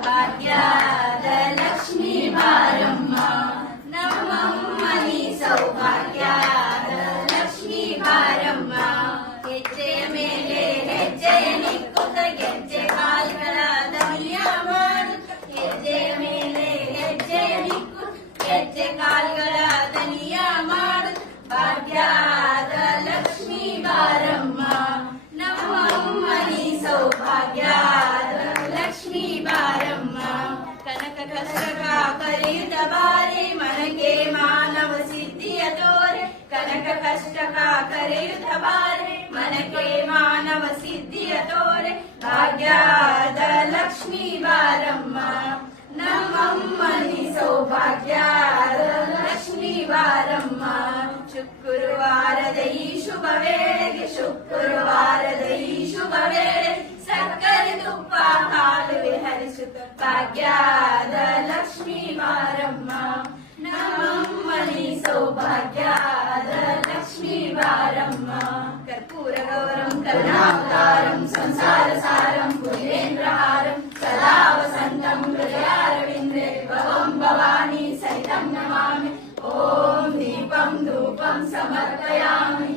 ಭಾಗ್ಯದ ಲಕ್ಷ್ಮೀ ಬಾರಮ್ಮ ನಮ್ಮಮ್ಮನಿ ಸೌಭಾಗ್ಯದ ಲಕ್ಷ್ಮೀ ಬಾರಮ್ಮ ಹೆಜ್ಜೆಯ ಮೇಲೆ ಹೆಜ್ಜೆಯ ನಿಕ್ಕುತ್ತ ಗೆಜ್ಜೆ ಕಾಲ್ಗಳ ದನಿಯ ಮಾಡುತ್ತ ಹೆಜ್ಜೆಯ ಮೇಲೆ ಹೆಜ್ಜೆಯ ನಿಕ್ಕುತ್ತ ಗೆಜ್ಜೆ ಕಾಲ್ಗಳ ದನಿಯ ಮಾಡುತ್ತ ಭಾಗ್ಯದ ಲಕ್ಷ್ಮೀ ಬಾರಮ್ಮ ನಮ್ಮಮ್ಮನಿ ಸೌಭಾಗ್ಯದ ಲಕ್ಷ್ಮೀ ಬಾರಮ್ಮ ಕನಕ ಕಷ್ಟಕ ಕರೆಯುತ್ತ ಬಾರೆ ಮನಕ್ಕೆ ಮಾನವ ಸಿದ್ಧಿಯ ತೋರೆ ಕನಕ ಕಷ್ಟಕ ಕರೆಯುತ್ತ ಬಾರೆ ಮನಕ್ಕೆ ಮಾನವ ಸಿದ್ಧಿಯ ತೋರೆ ಭಾಗ್ಯದ ಲಕ್ಷ್ಮೀ ಬಾರಮ್ಮ ನಮ್ಮಮ್ಮನಿ ಸೌಭಾಗ್ಯದ ಲಕ್ಷ್ಮೀ ಬಾರಮ್ಮ ಶುಕ್ರವಾರದ ಈ ಶುಭ ವೇಳೆಗೆ ಶುಕ್ರವಾರದ ಈ ಶುಭ ವೇಳೆ ಸಕ್ಕರೆ ತುಪ್ಪ ಹಾಲುವೆ ಹರಿಸುತ್ತ ಭಾಗ್ಯದ ಲಕ್ಷ್ಮೀ ಬಾರಮ್ಮ ನಮ್ಮಮ್ಮನಿ ಸೌಭಾಗ್ಯದ ಲಕ್ಷ್ಮೀ ಬಾರಮ್ಮ ಕರ್ಪೂರ ಗೌರಂ ಕರುಣಾವತಾರಂ ಸಂಸಾರ ಸಾರಂ ಭುಜೇಂದ್ರಹಾರಂ ಸದಾ ವಸಂತಂ ಹೃದಯಾರವಿಂದ್ರೇ ಭವಂ ಭವಾನಿ ಸಹಿತಂ ನಮಾಮಿ ಓಂ ದೀಪಂ ಧೂಪಂ ಸಮರ್ಪಯಾಮಿ